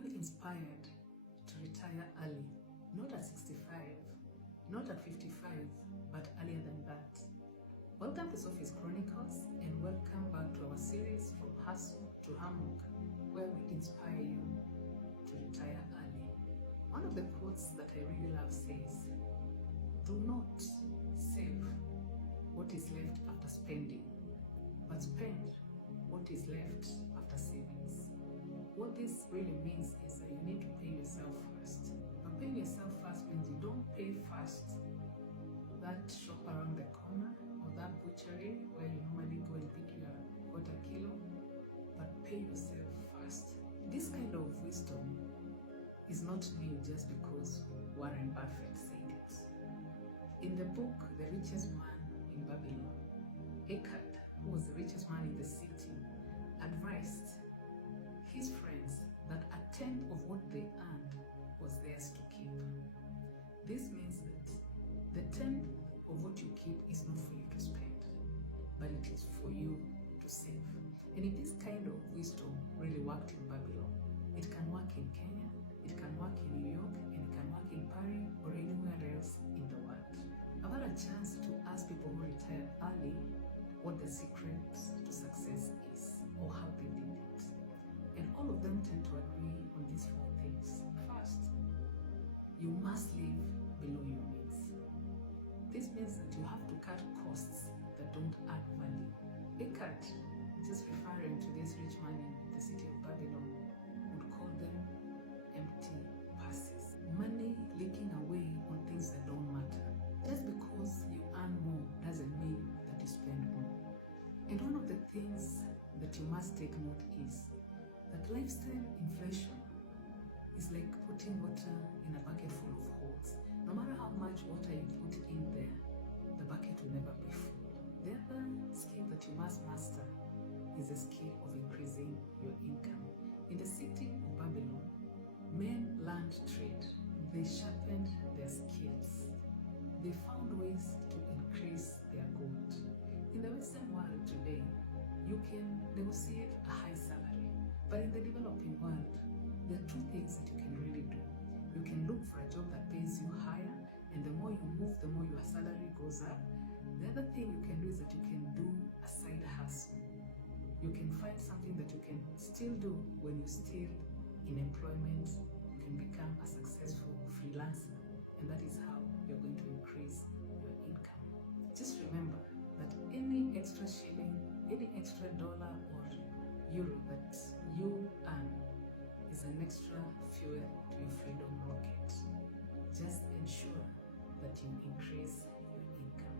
you inspired to retire early? Not at 65, not at 55, but earlier than that. Welcome to Sophie's Chronicles, and welcome back to our series From Hustle to Hammock, where we inspire you to retire early. One of the quotes that I really love says, "Do not save what is left after spending, but spend what is left after savings." What this really means is that you need to pay yourself first. But paying yourself first means you don't pay first that shop around the corner or that butchery where you normally go and pick your quarter kilo, but pay yourself first. This kind of wisdom is not new just because Warren Buffett said it. In the book, The Richest Man in Babylon, Eckhart, who was the richest man in the city, advised his friends that a tenth of what they earned was theirs to keep. This means that the tenth of what you keep is not for you to spend, but it is for you to save. And if this kind of wisdom really worked in Babylon, it can work in Kenya, it can work in New York, and it can work in Paris or anywhere else in the world. I've had a chance to ask people who retired early what the secret to success is or how they did it. And all of them tend to agree on these four things. First, you must live below your means. This means that you have to cut costs that don't add value. Eckhart, just referring to this rich man in the city of Babylon, would call them empty purses. Money leaking away on things that don't matter. Just because you earn more doesn't mean that you spend more. And one of the things that you must take note is that lifestyle inflation is like putting water in a bucket full of holes. No matter how much water you put in there, the bucket will never be full. The other skill that you must master is the skill of increasing your income. In the city of Babylon, men learned trade. They sharpened their skills. They found ways to increase their gold. In the Western world today, you can negotiate a high salary. But in the developing world, there are two things that you can really do. You can look for a job that pays you higher, and the more you move, the more your salary goes up. The other thing you can do is that you can do a side hustle. You can find something that you can still do when you're still in employment. You can become a successful freelancer, and that is how you're going to increase your income. Just remember that any extra shilling, any extra dollar or euro that you earn is an extra fuel to your freedom rocket. Just ensure that you increase your income.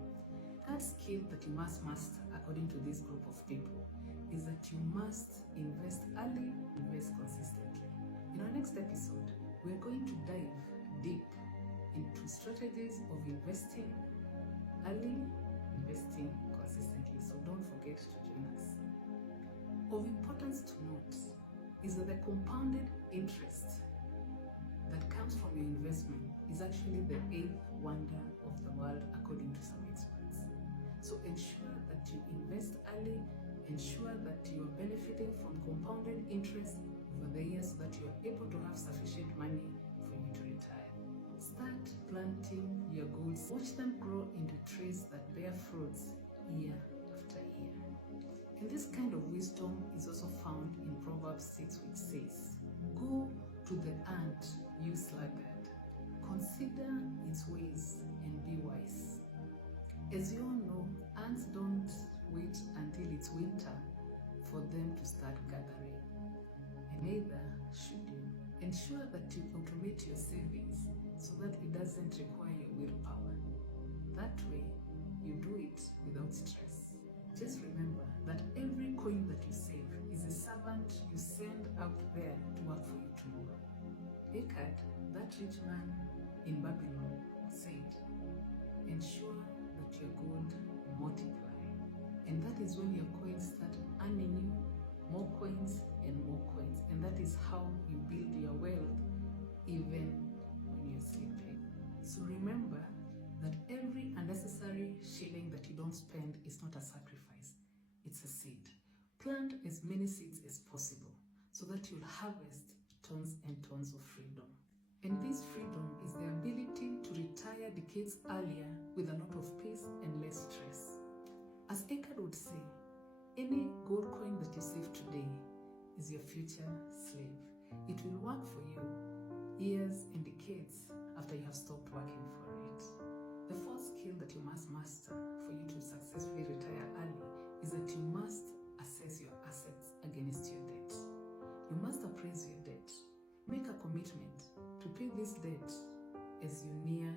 That skill that you must master, according to this group of people, is that you must invest early, invest consistently. In our next episode, we're going to dive deep into strategies of investing early, investing consistently. So don't forget to join us. Of importance to note is that the compounded interest that comes from your investment is actually the eighth wonder of the world, according to some experts. So ensure that you invest early, ensure that you are benefiting from compounded interest over the years so that you are able to have sufficient money for you to retire. Start planting your goals. Watch them grow into trees that bear fruits year after year. And this kind of wisdom is also found in Proverbs 6, which says, "Go to the ant, you sluggard. Consider its ways and be wise." As you all know, ants don't wait until it's winter for them to start gathering. And neither should you. Ensure that you automate your savings so that it doesn't require your willpower. That way, you do it without stress. Just remember that every coin that you save is a servant you send out there to work for you tomorrow. Eckhart, that rich man in Babylon, said, "Ensure that your gold multiply." And that is when your coins start earning you more coins and more coins. And that is how you build your wealth even when you're sleeping. So remember that every unnecessary shilling that you don't spend is not a sacrifice, it's a seed. Plant as many seeds as possible so that you'll harvest tons and decades earlier with a lot of peace and less stress. As Eckhart would say, any gold coin that you save today is your future slave. It will work for you years and decades after you have stopped working for it. The fourth skill that you must master for you to successfully retire early is that you must assess your assets against your debt. You must appraise your debt. Make a commitment to pay this debt as you near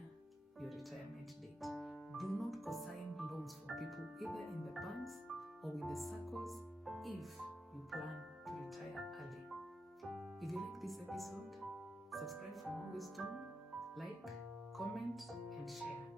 your retirement date. Do not co-sign loans for people either in the banks or with the circles if you plan to retire early. If you like this episode, subscribe for more wisdom, like, comment, and share.